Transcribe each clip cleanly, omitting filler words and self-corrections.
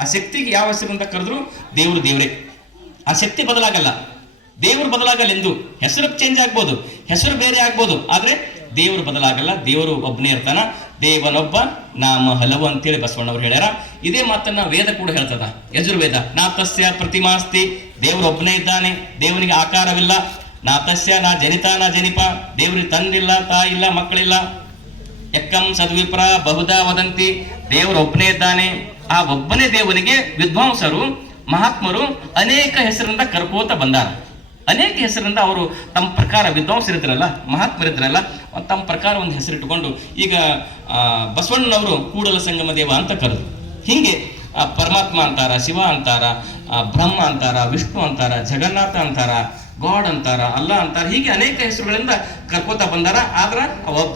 ಆ ಶಕ್ತಿಗೆ ಯಾವ ಹೆಸರು ಅಂತ ಕರೆದ್ರು ದೇವರು ದೇವರೇ. ಆ ಶಕ್ತಿ ಬದಲಾಗಲ್ಲ, ದೇವರು ಬದಲಾಗಲ್ಲ ಎಂದು. ಹೆಸರು ಚೇಂಜ್ ಆಗ್ಬೋದು, ಹೆಸರು ಬೇರೆ ಆಗ್ಬೋದು, ಆದ್ರೆ ದೇವರು ಬದಲಾಗಲ್ಲ. ದೇವರು ಒಬ್ಬನೇ ಇರ್ತಾನ. ದೇವನೊಬ್ಬ ನಾಮ ಹಲವು ಅಂತೇಳಿ ಬಸವಣ್ಣವ್ರು ಹೇಳ್ಯಾರ. ಇದೇ ಮಾತನ್ನ ವೇದ ಕೂಡ ಹೇಳ್ತದ. ಯಜುರ್ವೇದ ನಾತಸ್ಯ ಪ್ರತಿಮಾಸ್ತಿ, ದೇವರು ಒಬ್ಬನೇ ಇದ್ದಾನೆ, ದೇವನಿಗೆ ಆಕಾರವಿಲ್ಲ. ನಾತಸ್ಯ ನಾ ಜನಿತ ನಾ ಜನಿಪ, ದೇವರಿಗೆ ತಂದಿಲ್ಲ, ತಾಯಿಲ್ಲ, ಮಕ್ಕಳಿಲ್ಲ. ಎಕ್ಕಂ ಸದ್ವಿಪ್ರ ಬಹುಧಾ ವದಂತಿ, ದೇವರು ಒಬ್ಬನೇ ಇದ್ದಾನೆ. ಆ ಒಬ್ಬನೇ ದೇವನಿಗೆ ವಿದ್ವಾಂಸರು ಮಹಾತ್ಮರು ಅನೇಕ ಹೆಸರಿಂದ ಕರ್ಕೋತ ಬಂದಾರ. ಅನೇಕ ಹೆಸರಿಂದ ಅವರು ತಮ್ಮ ಪ್ರಕಾರ, ವಿದ್ವಾಂಸರಿದ್ರಲ್ಲ, ಮಹಾತ್ಮರಿದ್ರಲ್ಲ, ತಮ್ಮ ಪ್ರಕಾರ ಒಂದು ಹೆಸರಿಟ್ಟುಕೊಂಡು ಈಗ ಬಸವಣ್ಣನವರು ಕೂಡಲ ಸಂಗಮ ದೇವ ಅಂತ ಕರೆದು, ಹಿಂಗೆ ಪರಮಾತ್ಮ ಅಂತಾರ, ಶಿವ ಅಂತಾರ, ಬ್ರಹ್ಮ ಅಂತಾರ, ವಿಷ್ಣು ಅಂತಾರ, ಜಗನ್ನಾಥ ಅಂತಾರ, ಗಾಡ್ ಅಂತಾರ, ಅಲ್ಲ ಅಂತಾರ, ಹೀಗೆ ಅನೇಕ ಹೆಸರುಗಳಿಂದ ಕರ್ಕೋತ ಬಂದಾರ. ಆದ್ರ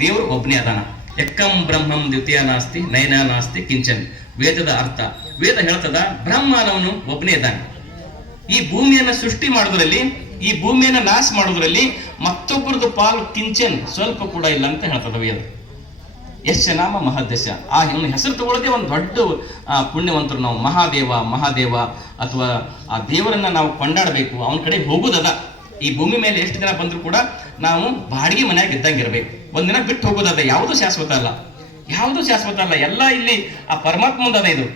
ದೇವರು ಒಬ್ಬನೇ ಅದಾನ. ಎಕ್ಕಂ ಬ್ರಹ್ಮಂ ದ್ವಿತೀಯ ನಾಸ್ತಿ ನೈನ ನಾಸ್ತಿ ಕಿಂಚನ್. ವೇದದ ಅರ್ಥ, ವೇದ ಹೇಳ್ತದ ಬ್ರಹ್ಮನವನು ಒಬ್ಬನೇ ಇದ್ದಾನೆ. ಈ ಭೂಮಿಯನ್ನ ಸೃಷ್ಟಿ ಮಾಡೋದ್ರಲ್ಲಿ, ಈ ಭೂಮಿಯನ್ನ ನಾಶ ಮಾಡೋದ್ರಲ್ಲಿ ಮತ್ತೊಬ್ಬರದು ಪಾಲು ಕಿಂಚನ್ ಸ್ವಲ್ಪ ಕೂಡ ಇಲ್ಲ ಅಂತ ಹೇಳ್ತದ ವೇದ. ಯಶ ನಾಮ ಮಹದಶ. ಆ ಹೆಸರು ತಗೊಳ್ಳೋದೇ ಒಂದು ದೊಡ್ಡ ಪುಣ್ಯವಂತರು ನಾವು. ಮಹಾದೇವ ಮಹಾದೇವ ಅಥವಾ ಆ ದೇವರನ್ನ ನಾವು ಕೊಂಡಾಡಬೇಕು, ಅವನ ಕಡೆ ಹೋಗುದದ. ಈ ಭೂಮಿ ಮೇಲೆ ಎಷ್ಟು ದಿನ ಬಂದ್ರು ಕೂಡ ನಾವು ಬಾಡಿಗೆ ಮನೆಯಾಗ ಇದ್ದಂಗಿರ್ಬೇಕು. ಒಂದಿನ ಬಿಟ್ಟು ಹೋಗೋದದ. ಯಾವುದು ಶಾಶ್ವತ ಅಲ್ಲ, ಯಾವುದು ಶಾಶ್ವತ ಅಲ್ಲ. ಎಲ್ಲ ಇಲ್ಲಿ ಆ ಪರಮಾತ್ಮಂದದ. ಇದು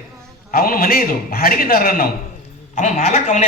ಅವನ ಮನೆ, ಇದು ಬಾಡಿಗೆದಾರ ನಾವು. ಅವನ ಮಾಲಕ್ ಅವನೇ.